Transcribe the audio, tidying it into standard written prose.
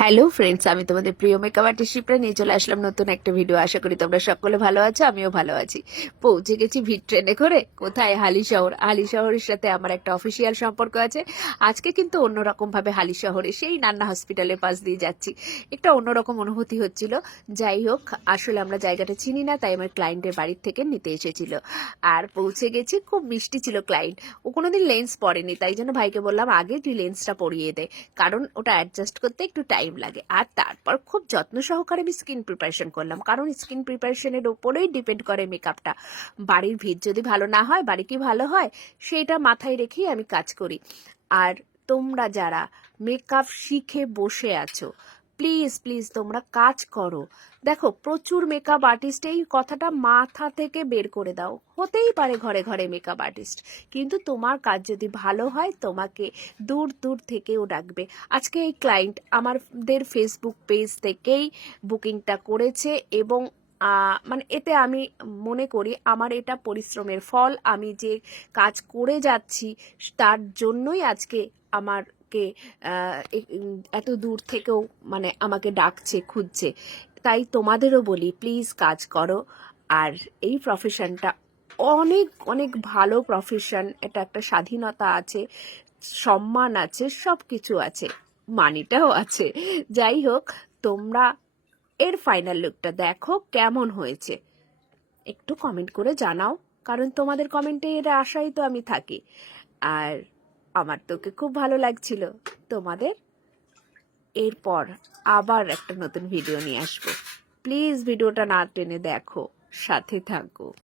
Hello friends, আমি তোমাদের প্রিয় মেকআপ আর্টিস্ট শিপ্রা নিয়ে চলে আসলাম নতুন একটা ভিডিও। আশা করি তোমরা সকলে ভালো আছো, আমিও ভালো আছি। পৌঁছে গেছি ভিড় ট্রেনে করে কোথায়, হালিশহর। হালিশহরের সাথে আমার একটা অফিসিয়াল সম্পর্ক আছে। আজকে কিন্তু অন্যরকম ভাবে হালিশহরে সেই নান্না হসপিটালের পাশ দিয়ে যাচ্ছি। একটা অন্যরকম অনুভূতি হচ্ছিল। যাই হোক, আসলে আমরা জায়গাটা চিনি না, তাই আমার ক্লায়েন্টের বাড়ির থেকে নিতে এসেছিল। আর পৌঁছে গেছি, খুব মিষ্টি ছিল ক্লায়েন্ট। ও কোনোদিন লেন্স পরেনি, তাই জন্য ভাইকে বললাম আগে তুই লেন্সটা পরিয়ে দে, কারণ ওটা অ্যাডজাস্ট করতে একটু টাইম লাগে। আর তারপর খুব যত্ন সহকারে আমি স্কিন প্রিপারেশন করলাম, কারণ স্কিন প্রিপারেশনের ওপরেই ডিপেন্ড করে মেকআপটা। বাড়ির ভিড় যদি ভালো না হয়, বাড়ি কি ভালো হয়, সেইটা মাথায় রেখেই আমি কাজ করি। আর তোমরা যারা মেকআপ শিখে বসে আছো, প্লিজ প্লিজ তোমরা কাজ করো। দেখো, প্রচুর মেকআপ আর্টিস্ট, এই কথাটা মাথা থেকে বের করে দাও। হতেই পারে ঘরে ঘরে মেকআপ আর্টিস্ট, কিন্তু তোমার কাজ যদি ভালো হয় তোমাকে দূর দূর থেকেও ডাকবে। আজকে এই ক্লায়েন্ট আমাদের ফেসবুক পেজ থেকেই বুকিংটা করেছে, এবং মানে এতে আমি মনে করি আমার এটা পরিশ্রমের ফল। আমি যে কাজ করে যাচ্ছি তার জন্যই আজকে আমাকে এত দূর থেকেও মানে আমাকে ডাকছে, খুঁজছে। তাই তোমাদেরও বলি, প্লিজ কাজ করো। আর এই প্রফেশনটা অনেক অনেক ভালো প্রফেশন। এটা একটা স্বাধীনতা আছে, সম্মান আছে, সব কিছু আছে, মানিটাও আছে। যাই হোক, তোমরা এর ফাইনাল লুকটা দেখো কেমন হয়েছে, একটু কমেন্ট করে জানাও, কারণ তোমাদের কমেন্টে এর আশাই তো আমি থাকি। আর আমার তোকে খুব ভালো লাগছিল তোমাদের। এরপর আবার একটা নতুন ভিডিও নিয়ে আসবো। প্লিজ ভিডিওটা না টেনে দেখো, সাথে থাকো।